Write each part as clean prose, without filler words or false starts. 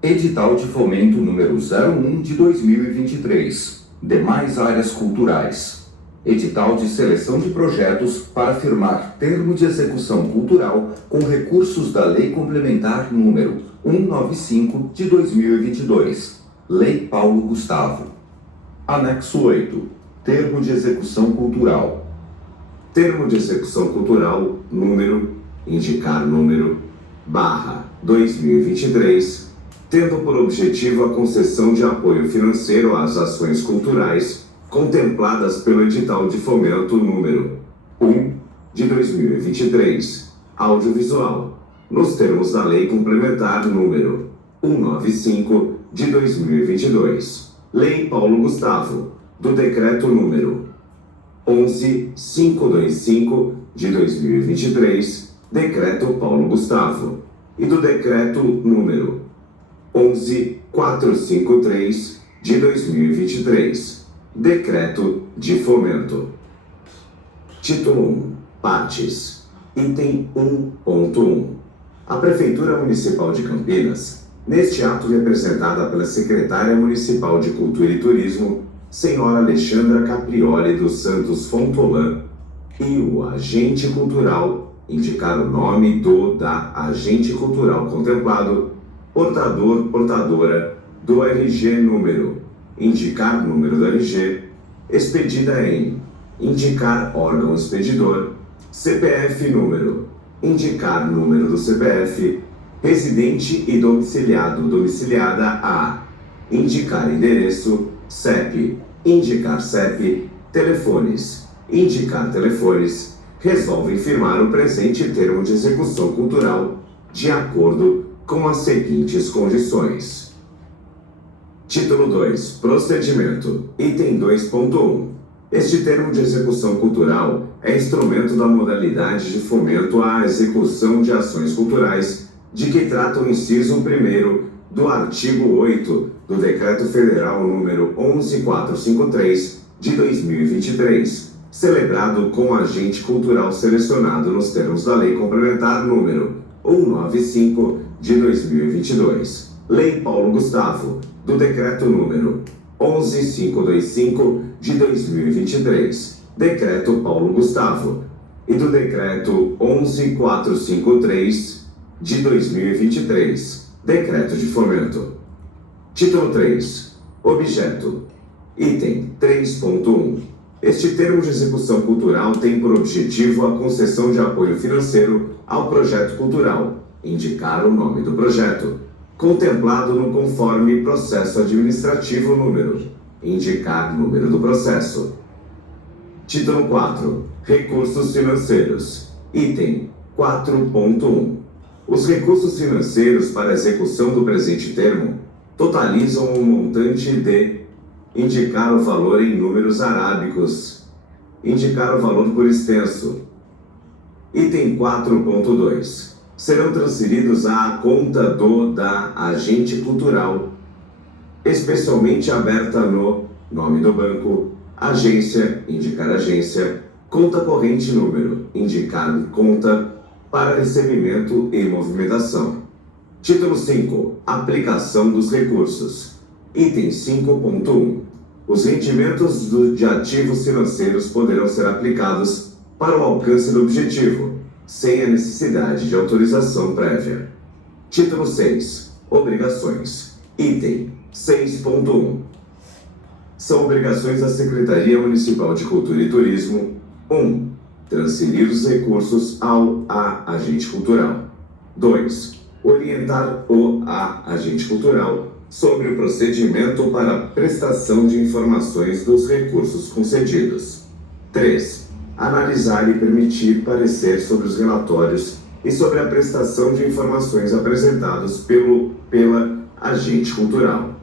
Edital de Fomento número 01 de 2023. Demais áreas culturais. Edital de seleção de projetos para firmar termo de execução cultural com recursos da Lei Complementar número 195 de 2022. Lei Paulo Gustavo. Anexo 8. Termo de execução cultural. Termo de execução cultural número, indicar número, barra 2023, tendo por objetivo a concessão de apoio financeiro às ações culturais contempladas pelo edital de fomento número 1 de 2023, audiovisual, nos termos da Lei Complementar número 195 de 2022, Lei Paulo Gustavo, do Decreto número 11.525 de 2023, Decreto Paulo Gustavo, e do Decreto número 11.453 de 2023, Decreto de Fomento. Título 1. Partes. Item 1.1. A Prefeitura Municipal de Campinas, neste ato representada pela Secretária Municipal de Cultura e Turismo, Senhora Alexandra Caprioli dos Santos Fontolan, e o agente cultural, indicar o nome da agente cultural contemplado, portador, portadora do RG número, indicar número do RG, expedida em, indicar órgão expedidor, CPF número, indicar número do CPF, residente e domiciliado, domiciliada a, indicar endereço, CEP, indicar CEP, telefones, indicar telefones, resolvem firmar o presente termo de execução cultural de acordo com as seguintes condições. Título 2. Procedimento. Item 2.1. Este termo de execução cultural é instrumento da modalidade de fomento à execução de ações culturais de que trata o inciso 1º do artigo 8 do Decreto Federal número 11.453 de 2023, celebrado com agente cultural selecionado nos termos da Lei Complementar número 195 de 2022, Lei Paulo Gustavo, do Decreto número 11.525 de 2023, Decreto Paulo Gustavo, e do Decreto 11.453 de 2023, Decreto de Fomento. Título 3. Objeto. Item 3.1. Este termo de execução cultural tem por objetivo a concessão de apoio financeiro ao projeto cultural, indicar o nome do projeto, contemplado no conforme processo administrativo número, indicar número do processo. Título 4. Recursos financeiros. Item 4.1. Os recursos financeiros para a execução do presente termo totalizam um montante de indicar o valor em números arábicos, indicar o valor por extenso. Item 4.2. Serão transferidos à conta da agente cultural, especialmente aberta no nome do banco, agência, indicar agência, conta corrente número, indicar conta, para recebimento e movimentação. Título 5. Aplicação dos recursos. Item 5.1. Os rendimentos de ativos financeiros poderão ser aplicados para o alcance do objetivo, sem a necessidade de autorização prévia. Título 6. Obrigações. Item 6.1. São obrigações da Secretaria Municipal de Cultura e Turismo: 1. Transferir os recursos ao agente cultural. 2. Orientar o agente cultural sobre o procedimento para a prestação de informações dos recursos concedidos. 3. Analisar e permitir parecer sobre os relatórios e sobre a prestação de informações apresentados pela agente cultural.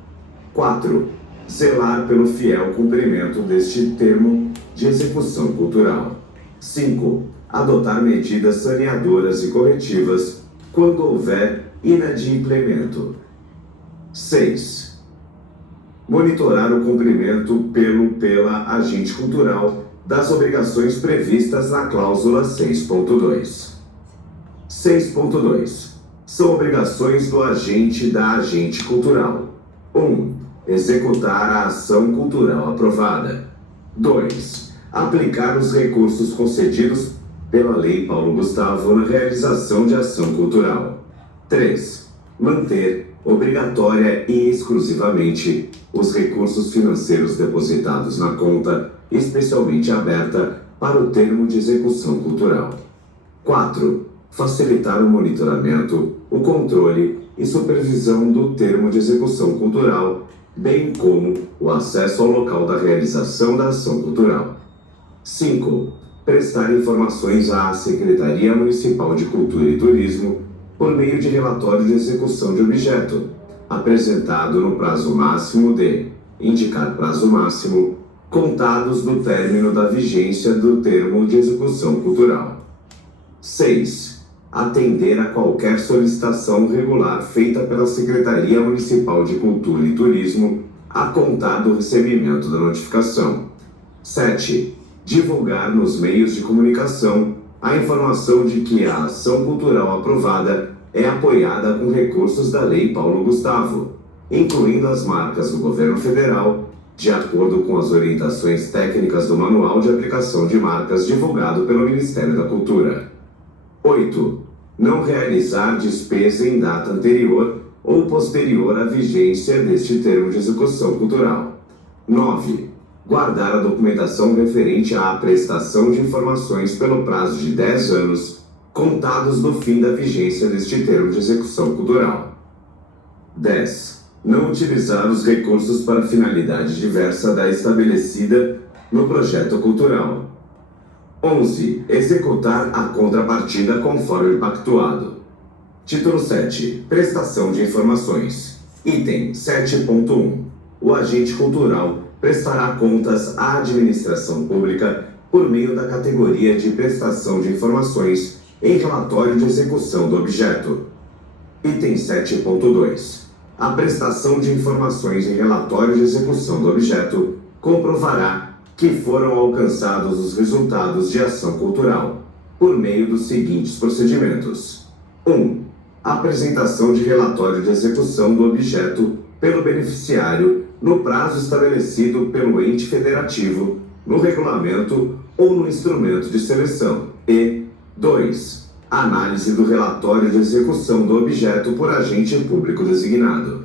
4. Zelar pelo fiel cumprimento deste termo de execução cultural. 5. Adotar medidas saneadoras e corretivas quando houver inadimplemento. 6. Monitorar o cumprimento pela agente cultural das obrigações previstas na cláusula 6.2. 6.2. São obrigações do agente da agente cultural. 1. Executar a ação cultural aprovada. 2. Aplicar os recursos concedidos pela Lei Paulo Gustavo na realização de ação cultural. 3. Manter, obrigatória e exclusivamente, os recursos financeiros depositados na conta, especialmente aberta, para o termo de execução cultural. 4. Facilitar o monitoramento, o controle e supervisão do termo de execução cultural, bem como o acesso ao local da realização da ação cultural. 5. Prestar informações à Secretaria Municipal de Cultura e Turismo por meio de relatório de execução de objeto, apresentado no prazo máximo de, indicar prazo máximo, contados do término da vigência do termo de execução cultural. 6. Atender a qualquer solicitação regular feita pela Secretaria Municipal de Cultura e Turismo, a contar do recebimento da notificação. 7. Divulgar nos meios de comunicação a informação de que a ação cultural aprovada é apoiada com recursos da Lei Paulo Gustavo, incluindo as marcas do Governo Federal, de acordo com as orientações técnicas do Manual de Aplicação de Marcas divulgado pelo Ministério da Cultura. 8. Não realizar despesa em data anterior ou posterior à vigência deste termo de execução cultural. 9. Guardar a documentação referente à prestação de informações pelo prazo de 10 anos, contados do fim da vigência deste termo de execução cultural. 10. Não utilizar os recursos para finalidade diversa da estabelecida no projeto cultural. 11. Executar a contrapartida conforme pactuado. Título 7. Prestação de informações. Item 7.1. O agente cultural prestará contas à administração pública por meio da categoria de prestação de informações em relatório de execução do objeto. Item 7.2. A prestação de informações em relatório de execução do objeto comprovará que foram alcançados os resultados de ação cultural por meio dos seguintes procedimentos. 1. Apresentação de relatório de execução do objeto pelo beneficiário no prazo estabelecido pelo ente federativo, no regulamento ou no instrumento de seleção. E 2. Análise do relatório de execução do objeto por agente público designado.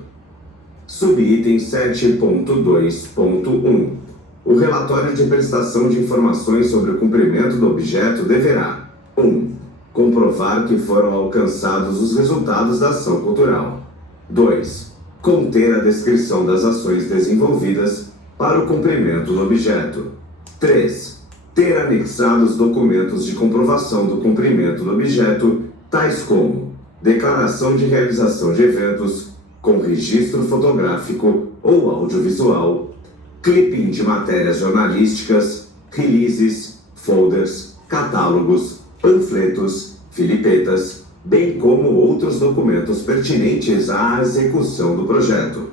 Subitem 7.2.1. O relatório de prestação de informações sobre o cumprimento do objeto deverá 1. Comprovar que foram alcançados os resultados da ação cultural. 2. Conter a descrição das ações desenvolvidas para o cumprimento do objeto. 3. Ter anexados documentos de comprovação do cumprimento do objeto, tais como declaração de realização de eventos, com registro fotográfico ou audiovisual, clipping de matérias jornalísticas, releases, folders, catálogos, panfletos, filipetas, bem como outros documentos pertinentes à execução do projeto.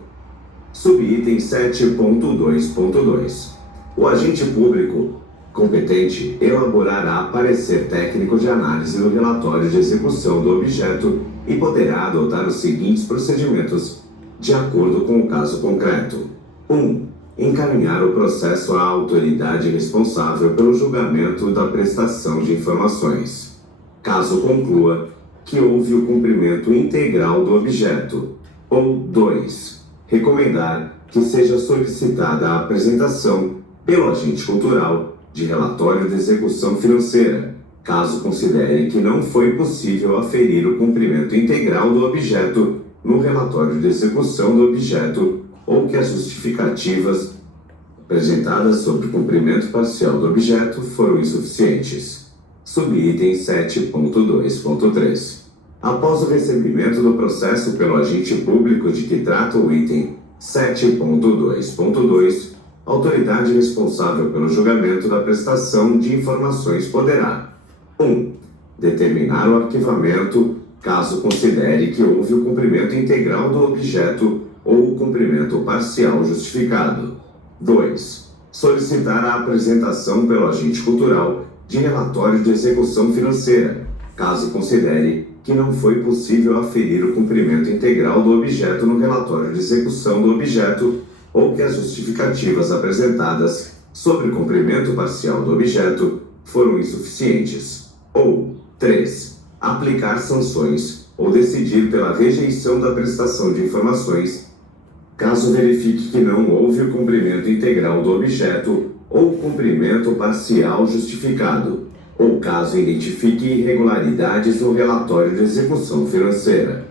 Subitem 7.2.2. O agente público competente elaborará parecer técnico de análise do relatório de execução do objeto e poderá adotar os seguintes procedimentos, de acordo com o caso concreto. 1. Encaminhar o processo à autoridade responsável pelo julgamento da prestação de informações, caso conclua que houve o cumprimento integral do objeto. Ou 2. Recomendar que seja solicitada a apresentação pelo agente cultural de relatório de execução financeira, caso considere que não foi possível aferir o cumprimento integral do objeto no relatório de execução do objeto ou que as justificativas apresentadas sobre o cumprimento parcial do objeto foram insuficientes. Subitem 7.2.3. Após o recebimento do processo pelo agente público de que trata o item 7.2.2, a autoridade responsável pelo julgamento da prestação de informações poderá 1. Determinar o arquivamento, caso considere que houve o cumprimento integral do objeto ou o cumprimento parcial justificado. 2. Solicitar a apresentação pelo agente cultural de relatório de execução financeira, caso considere que não foi possível aferir o cumprimento integral do objeto no relatório de execução do objeto ou que as justificativas apresentadas sobre o cumprimento parcial do objeto foram insuficientes. Ou 3. Aplicar sanções ou decidir pela rejeição da prestação de informações, caso verifique que não houve o cumprimento integral do objeto ou cumprimento parcial justificado, ou caso identifique irregularidades no relatório de execução financeira.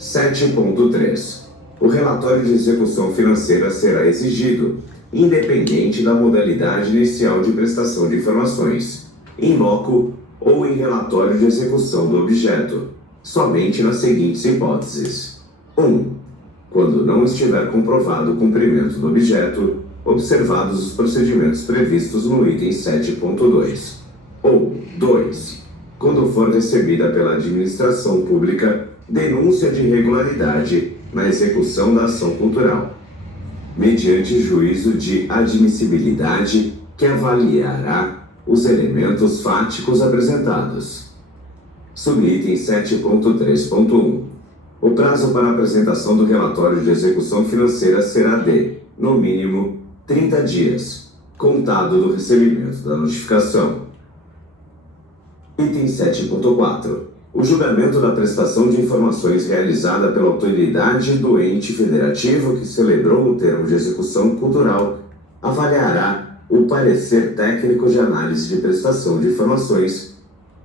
7.3. O relatório de execução financeira será exigido, independente da modalidade inicial de prestação de informações, em loco ou em relatório de execução do objeto, somente nas seguintes hipóteses. 1. Quando não estiver comprovado o cumprimento do objeto, observados os procedimentos previstos no item 7.2. Ou 2. Quando for recebida pela administração pública denúncia de irregularidade na execução da ação cultural, mediante juízo de admissibilidade que avaliará os elementos fáticos apresentados. Subitem 7.3.1. O prazo para apresentação do relatório de execução financeira será de, no mínimo, 30 dias, contado do recebimento da notificação. Item 7.4. O julgamento da prestação de informações realizada pela autoridade do ente federativo que celebrou o termo de execução cultural avaliará o parecer técnico de análise de prestação de informações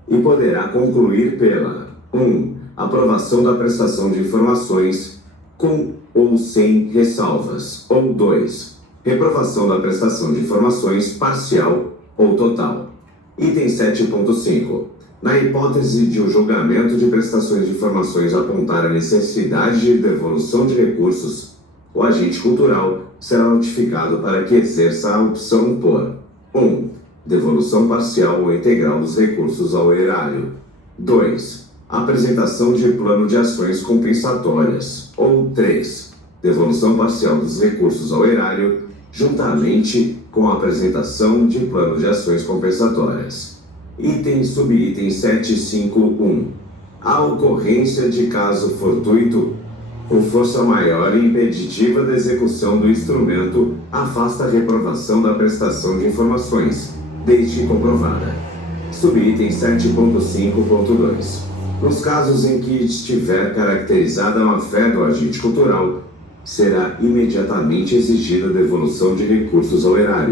e poderá concluir pela 1. Aprovação da prestação de informações com ou sem ressalvas, ou 2. Reprovação da prestação de informações parcial ou total. Item 7.5. Na hipótese de o julgamento de prestações de informações apontar a necessidade de devolução de recursos, o agente cultural será notificado para que exerça a opção por 1. Devolução parcial ou integral dos recursos ao erário. 2. Apresentação de plano de ações compensatórias. Ou 3. Devolução parcial dos recursos ao erário, juntamente com a apresentação de plano de ações compensatórias. Subitem 7.5.1. A ocorrência de caso fortuito ou força maior e impeditiva da execução do instrumento afasta a reprovação da prestação de informações, desde comprovada. Subitem 7.5.2. Nos casos em que estiver caracterizada a má-fé do agente cultural, será imediatamente exigida a devolução de recursos ao erário.